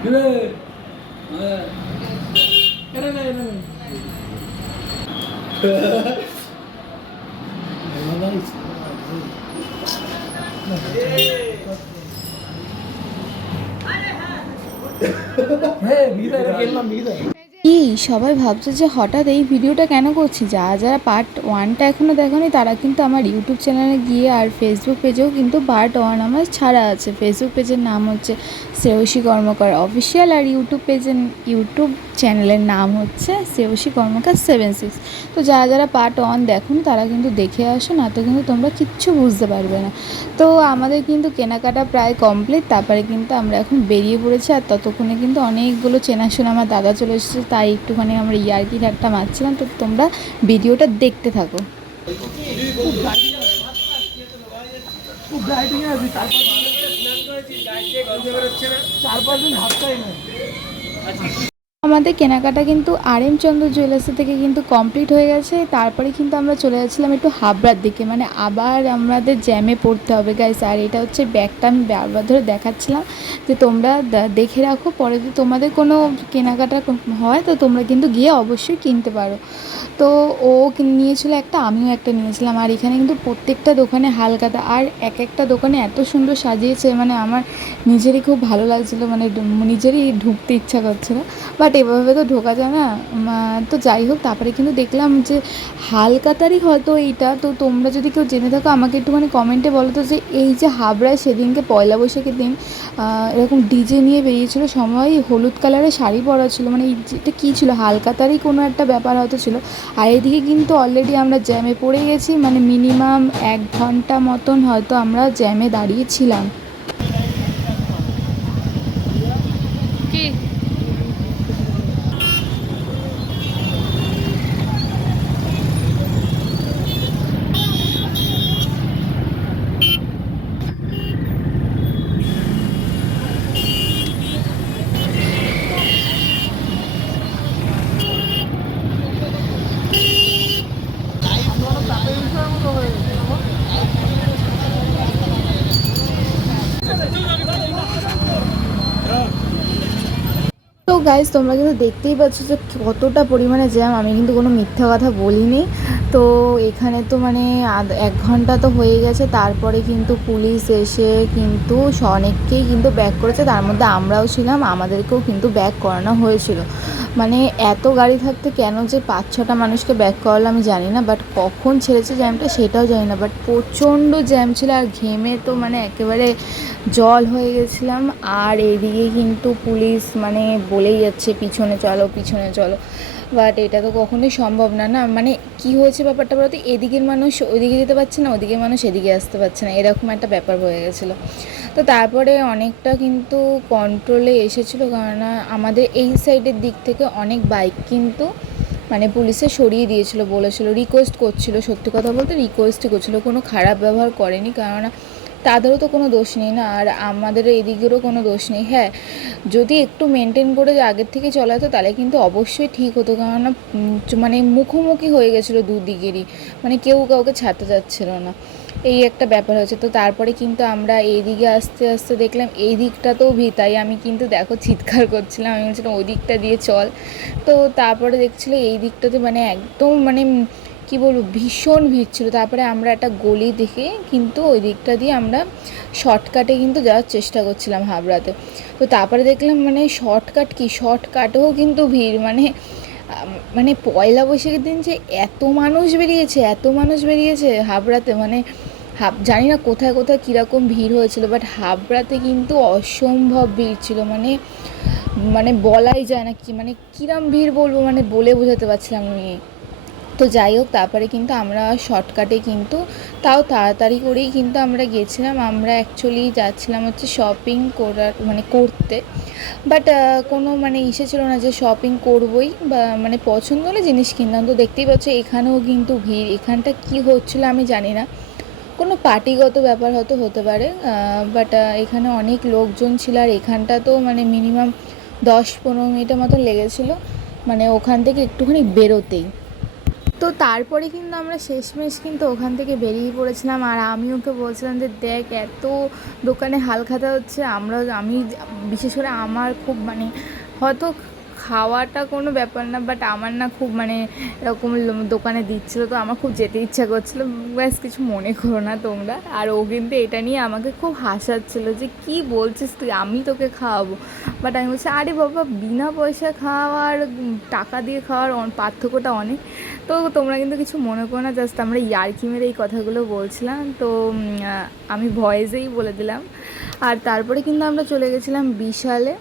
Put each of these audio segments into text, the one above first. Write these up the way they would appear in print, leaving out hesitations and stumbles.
কি সবাই ভাবছে যে হঠাৎ এই ভিডিওটা কেন করছি, যারা পার্ট 1টা এখনও দেখোনি তারা কিন্তু আমার ইউটিউব চ্যানেলে গিয়ে আর ফেসবুক পেজেও কিন্তু পার্ট 1 আমার ছাড়া আছে। ফেসবুক পেজের নাম হচ্ছে শ্রেয়সী কর্মকার অফিসিয়াল, আর ইউটিউব চ্যানেলের নাম হচ্ছে শ্রেয়সী কর্মকার 76। তো যারা পার্ট 1 দেখোনি তারা কিন্তু দেখে আসো, না তো কিন্তু তোমরা কিচ্ছু বুঝতে পারবে না। তো আমাদের কিন্তু কেনাকাটা প্রায় কমপ্লিট, তারপরে কিন্তু আমরা এখন বেরিয়ে পড়েছি। আর ততক্ষণে কিন্তু অনেকগুলো চেনাশোনা আমার দাদা চলে এসেছে, তাই একটুখানি আমরা ইয়ার্কি ঠাট্টা মারছিলাম। তো তোমরা ভিডিওটা দেখতে থাকো। আমাদের কেনাকাটা কিন্তু RM চন্দ্র জুয়েলার্সি থেকে কিন্তু কমপ্লিট হয়ে গেছে। তারপরে কিন্তু আমরা চলে যাচ্ছিলাম একটু হাবড়ার দিকে, মানে আবার আমাদের জ্যামে পড়তে হবে গাইস। আর এটা হচ্ছে ব্যাগটা আমি বারবার ধরে দেখাচ্ছিলাম যে তোমরা দেখে রাখো, পরে যদি তোমাদের কোনো কেনাকাটা হয় তো তোমরা কিন্তু গিয়ে অবশ্যই কিনতে পারো। তো ও নিয়েছিল একটা, আমিও একটা নিয়েছিলাম। আর এখানে কিন্তু প্রত্যেকটা দোকানে হালখাতা, আর এক একটা দোকানে এত সুন্দর সাজিয়েছে, মানে আমার নিজেরই খুব ভালো লাগছিলো, মানে নিজেরই ঢুকতে ইচ্ছা করছিল, বাট এভাবে তো ঢোকা যায় না। তো যাই হোক, তারপরে কিন্তু দেখলাম যে হালকাতারই হয়তো এইটা। তো তোমরা যদি কেউ জেনে থাকো আমাকে একটুখানি কমেন্টে বলো তো, যে এই যে হাবড়ায় সেদিনকে পয়লা বৈশাখের দিন এরকম ডিজে নিয়ে বেরিয়েছিল, সবাই হলুদ কালারের শাড়ি পরা ছিল, মানে এটা কী ছিল, হালকাতারই কোনো একটা ব্যাপার হয়তো ছিল। আর এদিকে কিন্তু অলরেডি আমরা জ্যামে পড়ে গেছি, মানে মিনিমাম 1 ঘন্টা মতন হয়তো আমরা জ্যামে দাঁড়িয়েছিলাম। তো গাইজ তোমরা কিন্তু দেখতেই পাচ্ছ যে কতটা পরিমাণে জ্যাম, আমি কিন্তু কোনো মিথ্যা কথা বলিনি। তো এখানে তো মানে 1 ঘন্টা তো হয়ে গেছে, তারপরে কিন্তু পুলিশ এসে কিন্তু অনেককেই কিন্তু ব্যাক করেছে, তার মধ্যে আমরাও ছিলাম, আমাদেরকেও কিন্তু ব্যাক করানো হয়েছিল। মানে এত গাড়ি থাকতে কেন যে 5-6টা মানুষকে ব্যাক করালো আমি জানি না, বাট কখন ছেড়েছে জ্যামটা সেটাও জানি না, বাট প্রচণ্ড জ্যাম ছিল। আর ঘেমে তো মানে একেবারে জল হয়ে গেছিলাম। আর এইদিকে কিন্তু পুলিশ মানে বলেই যাচ্ছে পিছনে চলো পিছনে চলো, বাট এটা তো কখনোই সম্ভব না। না মানে কী হয়েছে ব্যাপারটা বলতে, এদিকের মানুষ ওইদিকে যেতে পারছে না, ওদিকের মানুষ এদিকে আসতে পারছে না, এরকম একটা ব্যাপার হয়ে গেছিলো। তো তারপরে অনেকটা কিন্তু কন্ট্রোলে এসেছিলো, কারণ আমাদের এই সাইডের দিক থেকে অনেক বাইক কিন্তু মানে পুলিশে সরিয়ে দিয়েছিল, বলেছিল, রিকোয়েস্ট করছিল, সত্যি কথা বলতে রিকোয়েস্টই করছিলো, কোনো খারাপ ব্যবহার করেনি, কারণ তাদেরও তো কোনো দোষ নেই না, আর আমাদের এদিকেরও কোনো দোষ নেই। হ্যাঁ, যদি একটু মেনটেন করে আগের থেকে চলা হতো তাহলে কিন্তু অবশ্যই ঠিক হতো, কেননা মানে মুখোমুখি হয়ে গেছিলো দুদিকেরই, মানে কেউ কাউকে ছাড়তে চাচ্ছিল না, এই একটা ব্যাপার হয়েছে। তো তারপরে কিন্তু আমরা এইদিকে আস্তে আস্তে দেখলাম এই দিকটাতেও ভিড়, তাই আমি কিন্তু দেখো চিৎকার করছিলাম, আমি বলছিলাম ওই দিকটা দিয়ে চল। তো তারপরে দেখছিলো এই দিকটাতে মানে একদম মানে কী বলবো ভীষণ ভিড় ছিল। তারপরে আমরা একটা গলি দেখে কিন্তু ওই দিকটা দিয়ে আমরা শর্টকাটে কিন্তু যাওয়ার চেষ্টা করছিলাম হাবড়াতে। তো তারপরে দেখলাম মানে শর্টকাটেও কিন্তু ভিড়, মানে মানে পয়লা বৈশাখের দিন যে এত মানুষ বেরিয়েছে হাবড়াতে, মানে জানি না কোথায় কোথায় কীরকম ভিড় হয়েছিল, বাট হাবড়াতে কিন্তু অসম্ভব ভিড় ছিল, মানে মানে বলাই যায় না, কি মানে কিরম ভিড় বলবো, মানে বলে বোঝাতে পারছিলাম আমি। তো যাই হোক, তারপরে কিন্তু আমরা শর্টকাটে কিন্তু তাও তাড়াতাড়ি করেই কিন্তু আমরা গেছিলাম। আমরা অ্যাকচুয়ালি যাচ্ছিলাম হচ্ছে শপিং করার মানে করতে, বাট কোনো মানে ছিল না যে শপিং করবই, বা মানে পছন্দ হলে জিনিস কিনলাম। তো দেখতেই পাচ্ছ এখানেও কিন্তু ভিড়, এখানটা কি হচ্ছিলো আমি জানি না, কোনো পার্টিগত ব্যাপার হয়তো হতে পারে, বাট এখানে অনেক লোকজন ছিল। আর এখানটা তো মানে মিনিমাম 10-15 মিনিটের মতো লেগেছিলো, মানে ওখান থেকে একটুখানি বেরোতেই। তো তারপরে কিন্তু আমরা শেষমেশ কিন্তু ওখান থেকে বেরিয়ে পড়েছিলাম। আর আমি ওকে বলছিলাম যে দেখ এত দোকানে হালখাতা হচ্ছে, আমি বিশেষ করে আমার খুব মানে হয়তো খাওয়াটা কোনো ব্যাপার না, বাট আমার না খুব মানে এরকম দোকানে দিচ্ছিলো তো আমার খুব যেতে ইচ্ছা করছিলো, ব্যাস কিছু মনে করো না তোমরা। আর ও কিন্তু এটা নিয়ে আমাকে খুব হাসাচ্ছিলো যে কি বলছিস তুই, আমি তোকে খাওয়াবো। বাট আমি বলছি আরে বাবা, বিনা পয়সা খাওয়ার টাকা দিয়ে খাওয়ার পার্থক্যটা অনেক। তো তোমরা কিন্তু কিছু মনে করো না, জাস্ট আমরা ইয়ার্কি মেরে এই কথাগুলো বলছিলাম। তো আমি ভয়েসেই বলে দিলাম। আর তারপরে কিন্তু আমরা চলে গেছিলাম বিশালে।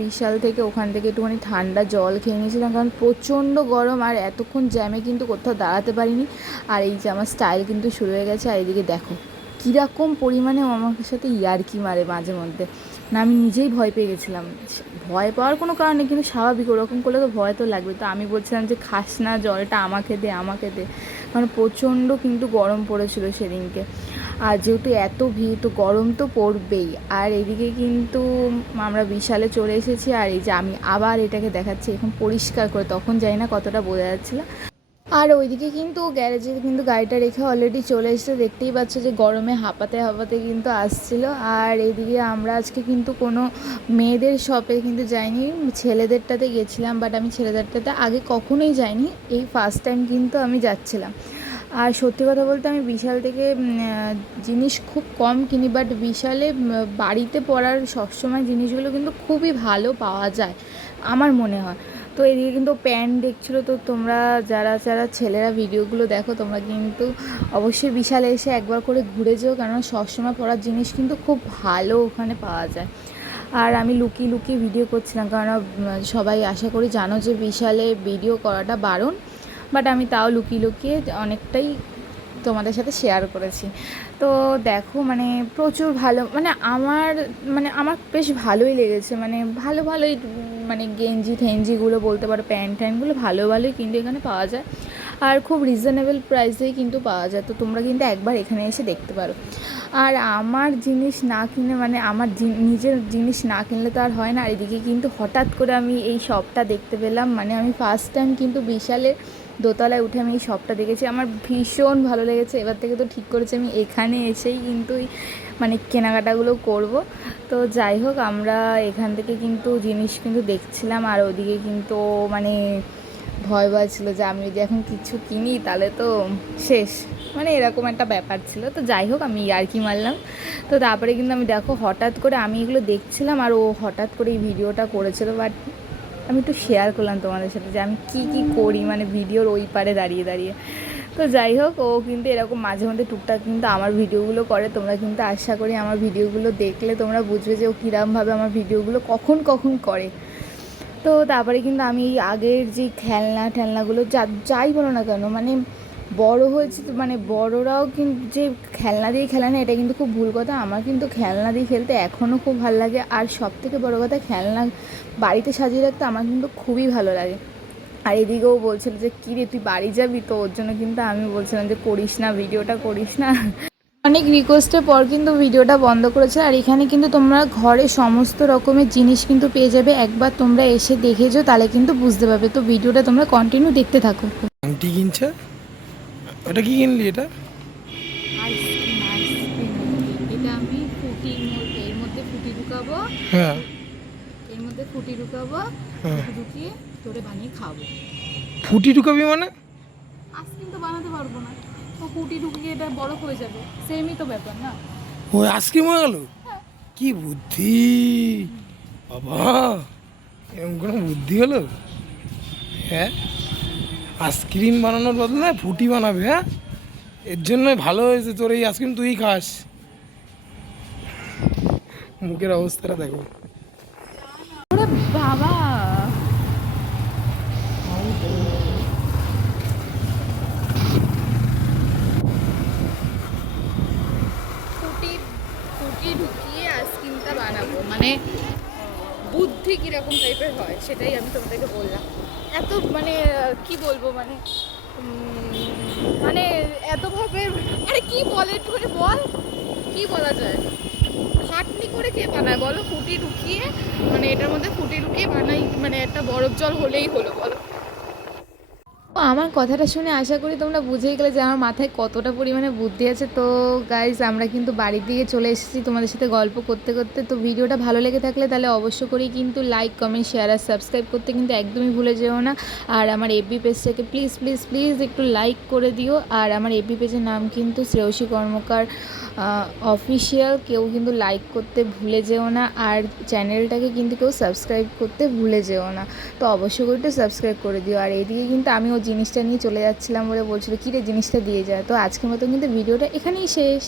বিশাল থেকে ওখান থেকে একটুখানি ঠান্ডা জল খেয়ে নিয়েছিলাম, কারণ প্রচণ্ড গরম আর এতক্ষণ জ্যামে কিন্তু কোথাও দাঁড়াতে পারিনি। আর এই যে আমার স্টাইল কিন্তু শুরু হয়ে গেছে। আর এদিকে দেখো কীরকম পরিমাণে আমার সাথে ইয়ার্কি মারে মাঝে মধ্যে, না আমি নিজেই ভয় পেয়ে গেছিলাম। ভয় পাওয়ার কোনো কারণ নেই, কিন্তু স্বাভাবিক ওরকম করলে তো ভয় তো লাগবে। তো আমি বলছিলাম যে খাস না জলটা, আমাকে দে আমাকে দে, কারণ প্রচণ্ড কিন্তু গরম পড়েছিল সেদিনকে। আর যেহেতু এত ভিড় তো গরম তো পড়বেই। আর এদিকে কিন্তু আমরা বিশালে চলে এসেছি। আর এই যে আমি আবার এটাকে দেখাচ্ছি এখন পরিষ্কার করে, তখন জানি না কতটা বোঝা যাচ্ছিল। আর ওইদিকে কিন্তু গ্যারেজে কিন্তু গাড়িটা রেখে অলরেডি চলে এসেছে, দেখতেই পাচ্ছ যে গরমে হাঁপাতে হাঁপাতে কিন্তু আসছিলো। আর এদিকে আমরা আজকে কিন্তু কোনো মেয়েদের শপে কিন্তু যাইনি, ছেলেদেরটাতে গেছিলাম। বাট আমি ছেলেদেরটাতে আগে কখনোই যাইনি, এই ফার্স্ট টাইম কিন্তু আমি যাচ্ছিলাম। আর সত্যি কথা বলতে আমি বিশাল থেকে জিনিস খুব কম কিনি, বাট বিশালে বাড়িতে পরার সবসময় জিনিসগুলো কিন্তু খুবই ভালো পাওয়া যায় আমার মনে হয়। তো এদিকে কিন্তু প্যান্ট দেখছিলো, তো তোমরা যারা যারা ছেলেরা ভিডিওগুলো দেখো তোমরা কিন্তু অবশ্যই বিশালে এসে একবার করে ঘুরে যেও, কারণ সবসময় পরার জিনিস কিন্তু খুব ভালো ওখানে পাওয়া যায়। আর আমি লুকিয়ে লুকিয়ে ভিডিও করছিলাম, কারণ সবাই আশা করি জানো যে বিশালে ভিডিও করাটা বারণ, বাট আমি তাও লুকিয়ে লুকিয়ে অনেকটাই তোমাদের সাথে শেয়ার করেছি। তো দেখো মানে প্রচুর ভালো, মানে আমার বেশ ভালোই লেগেছে, মানে ভালোই মানে গেঞ্জি ঠেঞ্জিগুলো বলতে পারো, প্যান্ট ট্যান্টগুলো ভালোই কিন্তু এখানে পাওয়া যায়। আর খুব রিজনেবল প্রাইসেই কিন্তু পাওয়া যায়। তো তোমরা কিন্তু একবার এখানে এসে দেখতে পারো। আর আমার জিনিস না কিনে মানে আমার নিজের জিনিস না কিনলে তো আর হয় না। আর এদিকে কিন্তু হঠাৎ করে আমি এই শপটা দেখতে পেলাম, মানে আমি ফার্স্ট টাইম কিন্তু বিশালের দোতলায় উঠে আমি এই শপটা দেখেছি, আমার ভীষণ ভালো লেগেছে। এবার থেকে তো ঠিক করেছি আমি এখানে এসেই কিন্তু মানে কেনাকাটাগুলো করব। তো যাই হোক আমরা এখান থেকে কিন্তু জিনিস কিন্তু দেখছিলাম। আর ওদিকে কিন্তু মানে ভয় ছিল যে আমি যদি এখন কিছু কিনি তাহলে তো শেষ, মানে এরকম একটা ব্যাপার ছিল। তো যাই হোক আমি ইয়ার্কি মারলাম। তো তারপরে কিন্তু আমি দেখো হঠাৎ করে আমি এগুলো দেখছিলাম, আর ও হঠাৎ করে এই ভিডিওটা করেছিল। বাট আমি একটু শেয়ার করলাম তোমাদের সাথে যে আমি কী করি, মানে ভিডিওর ওই পারে দাঁড়িয়ে দাঁড়িয়ে। তো যাই হোক ও কিন্তু এরকম মাঝে মধ্যে টুকটাক কিন্তু আমার ভিডিওগুলো করে। তোমরা কিন্তু আশা করি আমার ভিডিওগুলো দেখলে তোমরা বুঝবে যে ও কীরকমভাবে আমার ভিডিওগুলো কখন করে। তো তারপরে কিন্তু আমি আগের যে খেলনাগুলো যাই বলো না কেন, মানে বড় হয়েছে তো মানে বড়রাও কিন্তু যে খেলনা দিয়ে খেলে না, এটা কিন্তু খুব ভুল কথা। আমার কিন্তু খেলনা দিয়ে খেলতে এখনও খুব ভালো লাগে। আর সবথেকে বড় কথা, খেলনা বাড়িতে সাজিয়ে রাখতে আমার কিন্তু খুবই ভালো লাগে। আর এদিকেও বলছিল যে কী রে তুই বাড়ি যাবি, তো ওর জন্য কিন্তু আমি বলছিলাম যে করিস না, ভিডিওটা করিস না। অনেক রিকোয়েস্টের পর কিন্তু ভিডিওটা বন্ধ করেছে। আর এখানে কিন্তু তোমরা ঘরে সমস্ত রকমের জিনিস কিন্তু পেয়ে যাবে, একবার তোমরা এসে দেখে যাও তাহলে কিন্তু বুঝতে পারবে। তো ভিডিওটা তোমরা কন্টিনিউ দেখতে থাকো। আংটি কিনছে, ওটা কি কিনলি? এটা এটা আমি এর মধ্যে ফুটি ঢুকাবো, হ্যাঁ এর মধ্যে ফুটি ঢুকাবো, ঢুকিয়ে তোরে বানিয়ে খাবো। ফুটি ঢুকাবি মানে? আইসক্রিম তো বানাতে পারবো না, তো ফুটি ঢুকিয়ে এটা বরফ হয়ে যাবে, সেমই তো ব্যাপার না। ও আইসক্রিম হয়ে গেল? কি বুদ্ধি বাবা, এরকম কোনো বুদ্ধি হলো? হ্যাঁ আইসক্রিম বানানোর বদলে ফুটি বানাবে? হ্যাঁ এর জন্য ভালো হয়েছে তোর এই আইসক্রিম তুই খাস। মুখের অবস্থাটা দেখো। ওরে বাবা, ফুটি ঢুকিয়ে আইসক্রিমটা বানাবো, মানে বুদ্ধি কীরকম টাইপের হয় সেটাই আমি তোমাদেরকে বললাম। এত মানে কি বলবো, মানে মানে এতভাবে, আরে কি বলে একটুখানি বল, কি বলা যায়, খাটনি করে কে বানায় বলো? ফুটি ঢুকিয়ে মানে এটার মধ্যে ফুটি ঢুকিয়ে বানাই, মানে একটা বরফ জল হলেই হলো বলো। তো আমার কথাটা শুনে আশা করি তোমরা বুঝেই গেলে যে আমার মাথায় কতটা পরিমাণে বুদ্ধি আছে। তো গাইজ আমরা কিন্তু বাড়ির দিকে চলে এসেছি তোমাদের সাথে গল্প করতে করতে। তো ভিডিওটা ভালো লেগে থাকলে তাহলে অবশ্য করেই কিন্তু লাইক, কমেন্ট, শেয়ার আর সাবস্ক্রাইব করতে কিন্তু একদমই ভুলে যেও না। আর আমার এফবি পেজটাকে প্লিজ প্লিজ প্লিজ একটু লাইক করে দিও। আর আমার এফবি পেজের নাম কিন্তু শ্রেয়সী কর্মকার অফিসিয়াল, কেউ কিন্তু লাইক করতে ভুলে যেও না। আর চ্যানেলটাকে কিন্তু কেউ সাবস্ক্রাইব করতে ভুলে যেও না। তো অবশ্যই করে একটু সাবস্ক্রাইব করে দিও। আর এইদিকে কিন্তু আমি ওই জিনিসটা নিয়ে চলে যাচ্ছিলাম বলে বলছিল কী রে জিনিসটা দিয়ে যায়। তো আজকের মতো কিন্তু ভিডিওটা এখানেই শেষ।